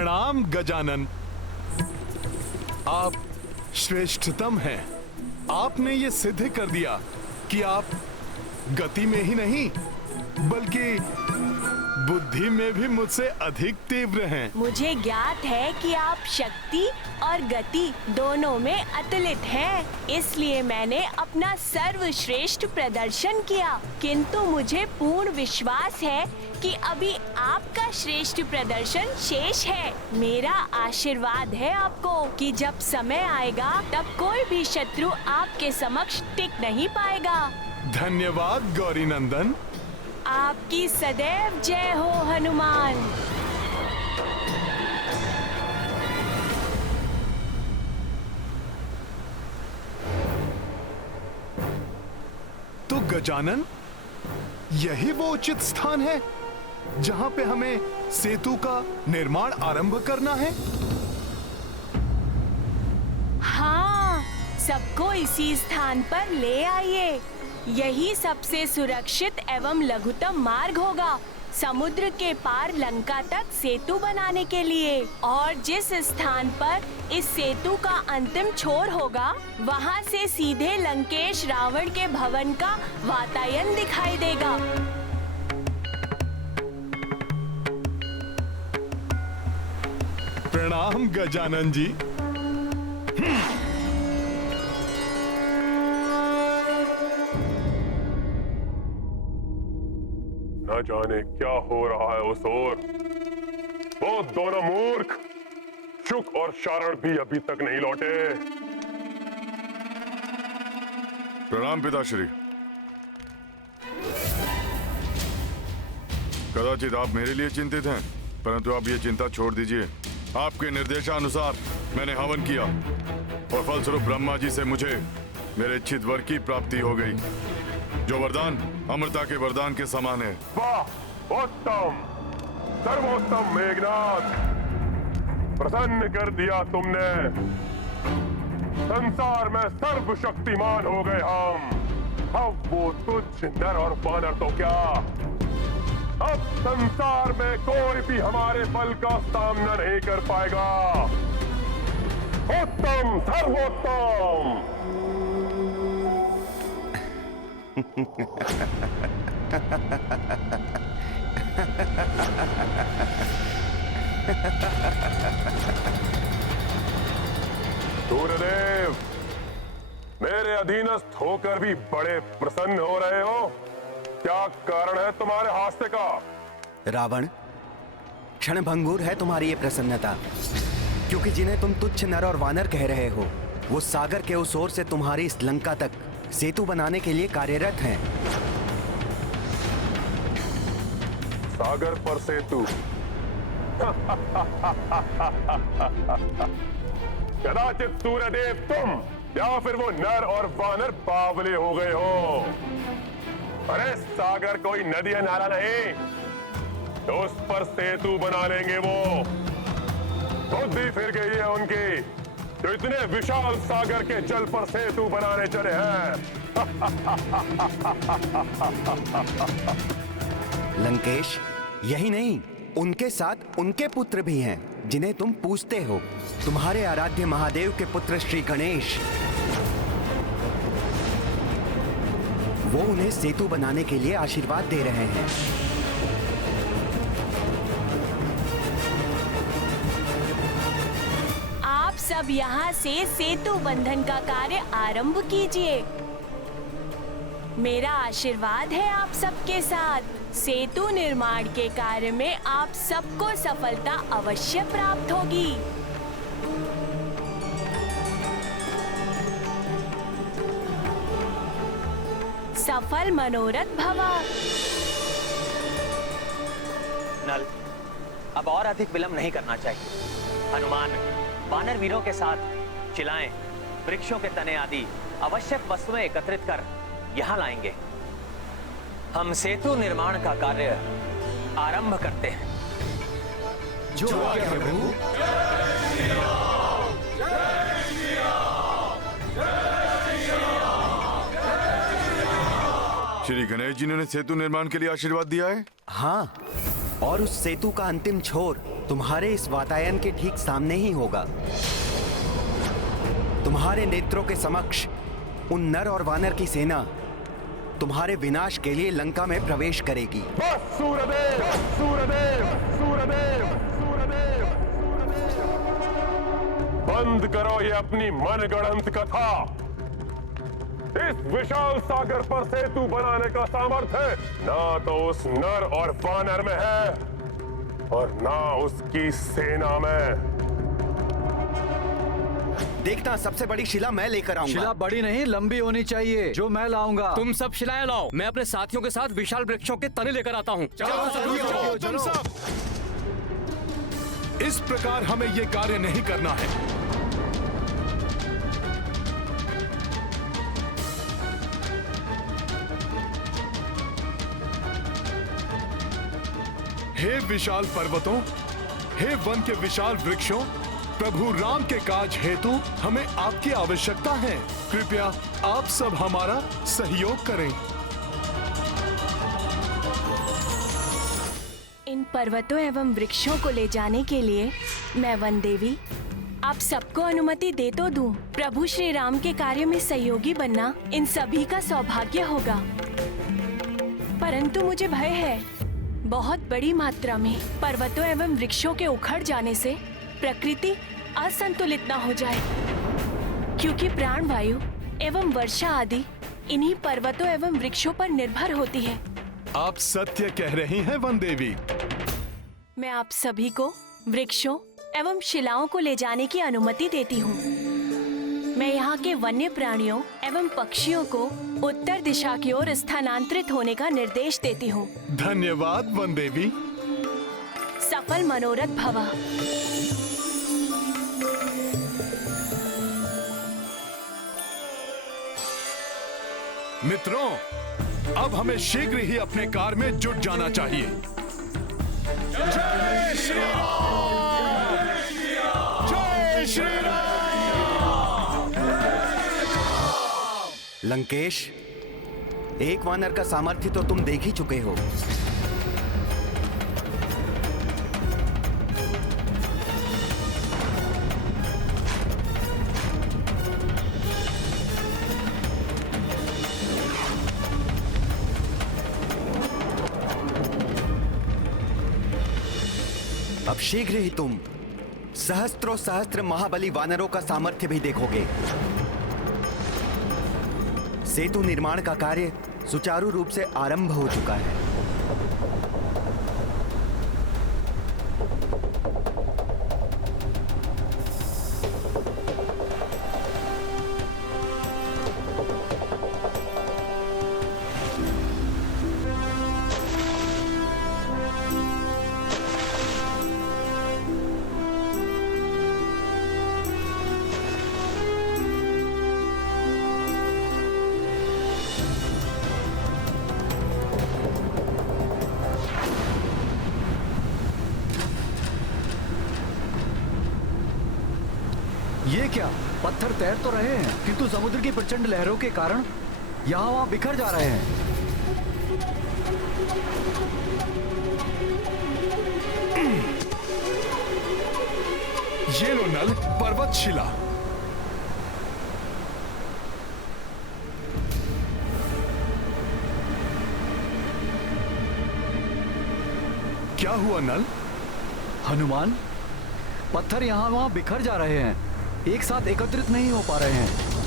प्रणाम गजानन। आप श्रेष्ठतम हैं। आपने ये सिद्ध कर दिया कि आप गति में ही नहीं बल्कि बुद्धि में भी मुझसे अधिक तीव्र हैं। मुझे ज्ञात है कि आप शक्ति और गति दोनों में अतुलित हैं, इसलिए मैंने अपना सर्वश्रेष्ठ प्रदर्शन किया। किंतु मुझे पूर्ण विश्वास है कि अभी आपका श्रेष्ठ प्रदर्शन शेष है। मेरा आशीर्वाद है आपको कि जब समय आएगा तब कोई भी शत्रु आपके समक्ष टिक नहीं पाएगा। धन्यवाद गौरी नंदन। आपकी सदैव जय हो हनुमान। तो गजानन, यही वो उचित स्थान है जहां पे हमें सेतु का निर्माण आरंभ करना है? हाँ, सबको इसी स्थान पर ले आइए। यही सबसे सुरक्षित एवं लघुतम मार्ग होगा समुद्र के पार लंका तक सेतु बनाने के लिए। और जिस स्थान पर इस सेतु का अंतिम छोर होगा, वहाँ से सीधे लंकेश रावण के भवन का वातायन दिखाई देगा। प्रणाम गजानन जी। न जाने क्या हो रहा है उस ओर। वो दोनों मूर्ख शुक और शारण भी अभी तक नहीं लौटे। प्रणाम पिताश्री। कदाचित आप मेरे लिए चिंतित हैं, परंतु आप ये चिंता छोड़ दीजिए। आपके निर्देशानुसार मैंने हवन किया और फलस्वरूप ब्रह्मा जी से मुझे मेरे इच्छित वर की प्राप्ति हो गई, जो वरदान अमृता के वरदान के समान है। वाह, उत्तम, सर्वोत्तम मेघनाथ, प्रसन्न कर दिया तुमने। संसार में सर्वशक्तिमान हो गए हम। अब वो तुच्छ नर और वानर तो क्या, अब संसार में कोई भी हमारे बल का सामना नहीं कर पाएगा। उत्तम, सर्वोत्तम। सूर्यदेव, मेरे अधीनस्थ होकर भी बड़े प्रसन्न हो रहे हो। क्या कारण है तुम्हारे हास्य का? रावण, क्षणभंगुर है तुम्हारी ये प्रसन्नता, क्योंकि जिन्हें तुम तुच्छ नर और वानर कह रहे हो, वो सागर के उस ओर से तुम्हारी इस लंका तक सेतु बनाने के लिए कार्यरत हैं। सागर पर सेतु? कदाचित सूर्यदेव तुम या फिर वो नर और वानर बावले हो गए हो। अरे सागर कोई नदी या नाला नहीं, तो उस पर सेतु बना लेंगे वो। बुद्धि फिर गई है उनकी, जो इतने विशाल सागर के जल पर सेतु बनाने चले हैं। लंकेश, यही नहीं, उनके साथ उनके पुत्र भी हैं, जिन्हें तुम पूजते हो। तुम्हारे आराध्य महादेव के पुत्र श्री गणेश, वो उन्हें सेतु बनाने के लिए आशीर्वाद दे रहे हैं। आप सब यहाँ से सेतु बंधन का कार्य आरंभ कीजिए। मेरा आशीर्वाद है आप सबके साथ। सेतु निर्माण के कार्य में आप सबको सफलता अवश्य प्राप्त होगी। सफल मनोरथ भवा। नल, अब और अधिक विलंब नहीं करना चाहिए। हनुमान वानर वीरों के साथ चिलाएं, वृक्षों के तने आदि आवश्यक वस्तुएं एकत्रित कर यहाँ लाएंगे। हम सेतु निर्माण का कार्य आरंभ करते हैं। जो आज्ञा प्रभु। श्री गणेश जी ने सेतु निर्माण के लिए आशीर्वाद दिया है। हाँ, और उस सेतु का अंतिम छोर तुम्हारे इस वातायन के ठीक सामने ही होगा। तुम्हारे नेत्रों के समक्ष उन नर और वानर की सेना तुम्हारे विनाश के लिए लंका में प्रवेश करेगी। बस सूर्यदेव, सूर्यदेव, सूर्यदेव, सूर्यदेव, बंद करो ये अपनी मनगढ़ंत कथा। इस विशाल सागर पर सेतु बनाने का सामर्थ्य ना तो उस नर और वानर में है और ना उसकी सेना में। देखना, सबसे बड़ी शिला मैं लेकर आऊंगा। शिला बड़ी नहीं, लंबी होनी चाहिए, जो मैं लाऊंगा। तुम सब शिलाएं लाओ, मैं अपने साथियों के साथ विशाल वृक्षों के तने लेकर आता हूँ। चलो तुम सब। इस प्रकार हमें ये कार्य नहीं करना है। हे विशाल पर्वतों, हे वन के विशाल वृक्षों, प्रभु राम के काज हेतु हमें आपकी आवश्यकता है। कृपया आप सब हमारा सहयोग करें। इन पर्वतों एवं वृक्षों को ले जाने के लिए मैं वन देवी आप सबको अनुमति दे तो दूं। प्रभु श्री राम के कार्य में सहयोगी बनना इन सभी का सौभाग्य होगा, परंतु मुझे भय है बहुत बड़ी मात्रा में पर्वतों एवं वृक्षों के उखड़ जाने से प्रकृति असंतुलित न हो जाए, क्योंकि प्राणवायु एवं वर्षा आदि इन्हीं पर्वतों एवं वृक्षों पर निर्भर होती है। आप सत्य कह रही हैं वन देवी। मैं आप सभी को वृक्षों एवं शिलाओं को ले जाने की अनुमति देती हूँ। मैं यहाँ के वन्य प्राणियों एवं पक्षियों को उत्तर दिशा की ओर स्थानांतरित होने का निर्देश देती हूँ। धन्यवाद वन देवी। सफल मनोरथ भवा। मित्रों, अब हमें शीघ्र ही अपने कार्य में जुट जाना चाहिए। जय श्री राम! जय श्री राम! लंकेश, एक वानर का सामर्थ्य तो तुम देख ही चुके हो। अब शीघ्र ही तुम सहस्त्रों सहस्त्र महाबली वानरों का सामर्थ्य भी देखोगे। सेतु निर्माण का कार्य सुचारू रूप से आरंभ हो चुका है। ये क्या, पत्थर तैर तो रहे हैं किंतु समुद्र की प्रचंड लहरों के कारण यहाँ वहाँ बिखर जा रहे हैं। ये लो नल, पर्वत शिला। क्या हुआ नल? हनुमान, पत्थर यहाँ वहाँ बिखर जा रहे हैं, एक साथ एकत्रित नहीं हो पा रहे हैं।